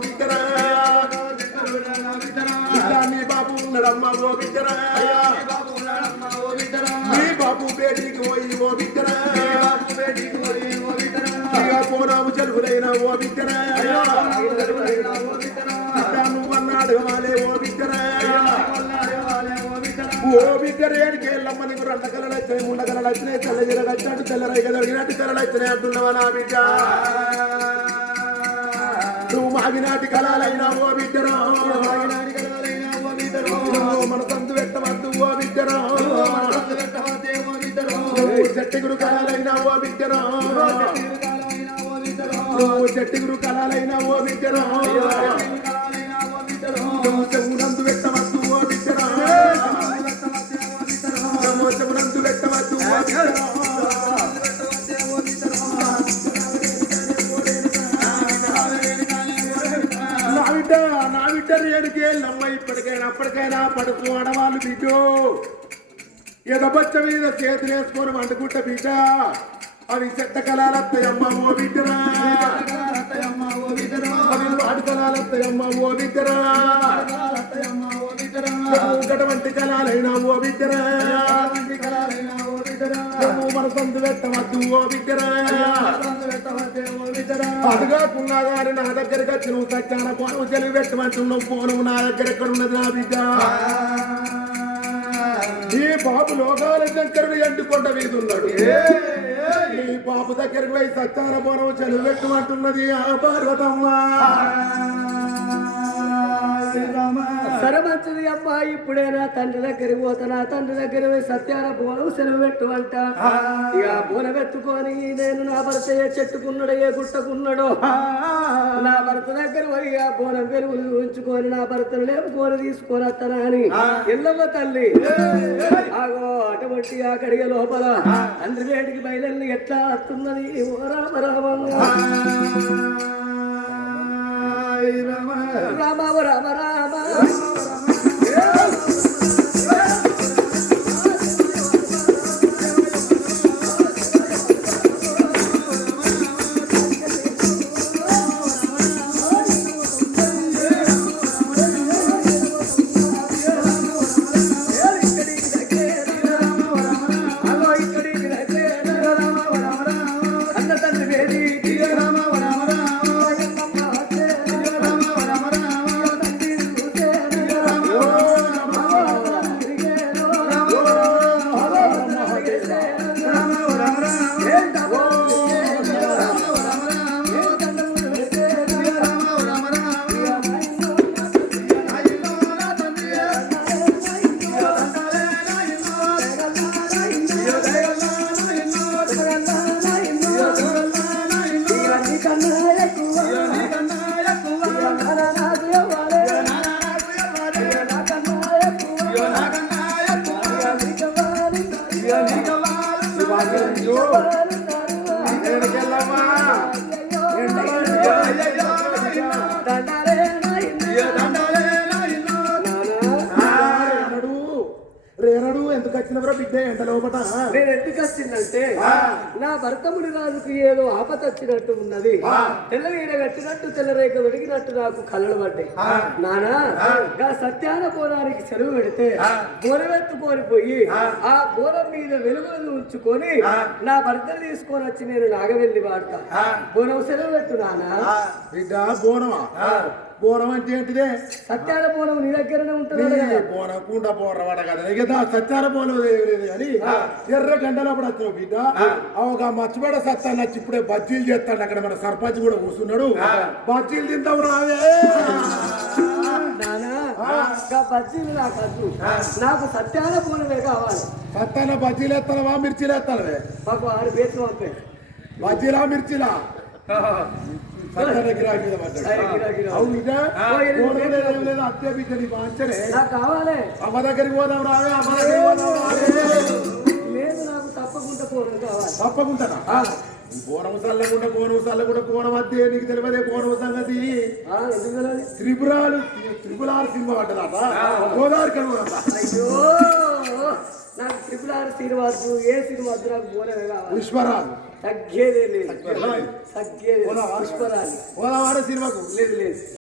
బిడ్డరా మీ బాబు ఉన్నాడమ్మా ఓ బిడ్డరా మీ బాబు బేటీకి పోయి ఓ బిడ్డరా పోనాము చెలుగులైన ఓ బిడ్డరా నువ్వు అన్నాడు వాలే ఓ బిడ్డరా ఓ బిడ్డరేడికి వెళ్ళమ్మ నీకు రెండు కళలు వచ్చినాయి మూడు కళలు వచ్చినాయి తెల్లగిర వచ్చినట్టు తెల్లరైక జరిగినట్టు కళలు వచ్చినాయి అంటున్నావా నా బిడ్డ నువ్వు మాగినాటి కళాలైనా ఓ బిడ్డరా మన సంతు పెట్టవద్దు ఓ బిడ్డరా చెట్టుగురు కళాలైనా ఓ బిడ్డరా చెట్టుగురు కళాలైనా ఓ బిడ్డరా చెవునందు పెట్టవద్దు ఓ బిడ్డరా చెవునందు పెట్టవద్దు ఓ బిడ్డరా నా బిడ్డ రేడుకే నమ్మ ఇప్పటికైనా అప్పటికైనా పడుతూ ఆడవాళ్ళు బిడ్డో ఎదబచ్చ మీద చేతులు వేసుకొని వండుకుంట బిడ్డ అవి చెట్ట కళాలత్తయమ్మ ఓ బిడ్డరా అవి వాడి కళాలత్తయమ్మ ఓ బిడ్డరా వంటి కళాలైనా ఓ బిడ్డరా మన సందు పెట్టవద్దు ఓ బిడ్డరా అదుగాకున్నా గారి నా దగ్గరికి వచ్చి నువ్వు సత్యాన పోను తెలుగు పెట్టమంటున్నావు పోను నా దగ్గర ఎక్కడ ఉన్నది నా బిడ్డ ఈ బాబు లోకాల శంకరుడు ఎండుకొండ మీద ఉన్నాడు ఈ బాబు దగ్గరికి పోయి సత్యాన పోను చెలువు పెట్టమంటున్నది ఆ పార్వతమ్మ సరే మంచిది అమ్మా ఇప్పుడే నా తండ్రి దగ్గరికి పోతా తండ్రి దగ్గర పోయి సత్యాన బోనం సెలవు పెట్టువంట ఇక బోనం పెట్టుకొని నేను నా భర్త ఏ చెట్టుకున్నాడో ఏ గుట్టకున్నాడో నా భర్త దగ్గర పోయి ఆ బోనం వెలుగులు ఉంచుకొని నా భర్తను లేపుకొని తీసుకొని వస్తానా అని ఎల్లమ్మ తల్లి ఆగో అటువంటి ఆ కడిగ లోపల తండ్రి వేటికి బయలుదేరి ఎట్లా వస్తున్నది ఓ రామ రామంగా రామ రామ రామ రేనడు ఎందుకు వచ్చినవరా బిడ్డ ఎంట లోపట నేను ఎందుకు వచ్చిందంటే నా భర్తముడి రాజుకు ఏదో ఆపత వచ్చినట్టు ఉన్నది తెల్లనీడ కట్టినట్టు తెల్లరేఖ వెడిగినట్టు నాకు కళ్ళలు పడ్డాయి నానా సత్యాన బోనానికి సెలవు పెడితే బోనమెత్తుకొని పోయి ఆ బోనం మీద వెలుగులను ఉంచుకొని నా భర్తను తీసుకొని వచ్చి నేను నాగవెల్లి వాడతా బోనం సెలవు పెట్టు నానా బిడ్డ బోనమా బోనం అంటే ఏంటిదే సత్యాన బోనం నీ దగ్గరనే ఉంటుంది బోనం కుండ బోర్రవాడ కదా సత్యాన బోనం లేదు కానీ ఎర్ర గంటలప్పుడు వచ్చినావు బిడ్డ ఒక మర్చిపడ సత్యాన్ని వచ్చి ఇప్పుడే బజ్జీలు చేస్తాడు అక్కడ మన సర్పంచ్ కూడా కూర్చున్నాడు బజ్జీలు తింటావు రావే బజ్జీలు నాకు వద్దు నాకు సత్యాన బోనమే కావాలి సత్యాన బజ్జీలు ఎత్తానవా మిర్చీలు ఎత్తానవే మాకు ఆరు పేర్లు పంపే బజ్జీలా మిర్చిలా అత్తే బిడ్డ నీ బాంచనే కావాలి అమ్మ దగ్గరికి పోదాం రావే అమ్మ దగ్గరికి పోదాం లేదు నాకు తప్పకుండా పూర్వం కావాలి తప్పకుండా పూర్వం చల్లకుండా పూర్వం అద్దే నీకు తెలియదే పూర్వం సంగతి త్రిపురాలు సినిమా పడ్డదట గోదావరి కనుక అయ్యో నాకు త్రిపురాలు శ్రీనివాసు ఏ శ్రీనివాసు నాకు బోనమే కావాలి విశ్వరాజు తగ్గేదే లేదు తగ్గేది పుష్పరాజు సినిమాకు లేదు లేదు